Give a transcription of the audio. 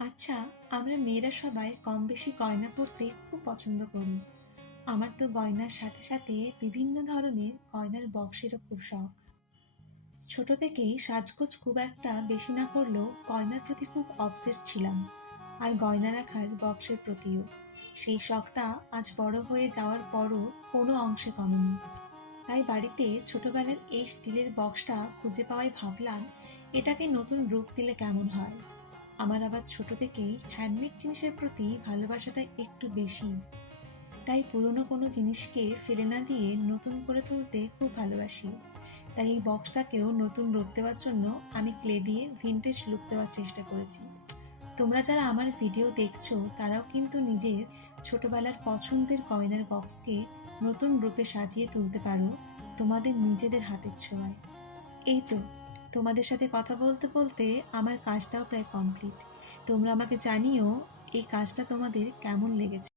আচ্ছা, আমরা মেয়েরা সবাই কম বেশি গয়না পরতে খুব পছন্দ করি। আমার তো গয়নার সাথে সাথে বিভিন্ন ধরনের গয়নার বক্সেরও খুব শখ। ছোট থেকেই সাজগোজ খুব একটা বেশি না করলেও গয়নার প্রতি খুব অবসেসড ছিলাম, আর গয়না রাখার বক্সের প্রতিও। সেই শখটা আজ বড় হয়ে যাওয়ার পরও কোনো অংশে কমেনি। তাই বাড়িতে ছোটবেলার এই স্টিলের বক্সটা খুঁজে পাওয়ায় ভাবলাম এটাকে নতুন রূপ দিলে কেমন হয়। আমার আবার ছোট থেকেই হ্যান্ডমেড জিনিসের প্রতি ভালোবাসাটা একটু বেশি। তাই পুরনো কোনো জিনিসকে ফেলে না দিয়ে নতুন করে তুলতে খুব ভালোবাসি। তাই এই বক্সটাকেও নতুন রূপ দেওয়ার জন্য আমি ক্লে দিয়ে ভিনটেজ লুক দেওয়ার চেষ্টা করেছি। তোমরা যারা আমার ভিডিও দেখছো তারাও কিন্তু নিজের ছোটবেলার পছন্দের গয়নার বক্সকে নতুন রূপে সাজিয়ে তুলতে পারো তোমাদের নিজেদের হাতের ছোঁয়ায়। এই তো, তোমাদের সাথে কথা বলতে বলতে আমার কাজটাও প্রায় কমপ্লিট। তোমরা আমাকে জানিও এই কাজটা তোমাদের কেমন লেগেছে।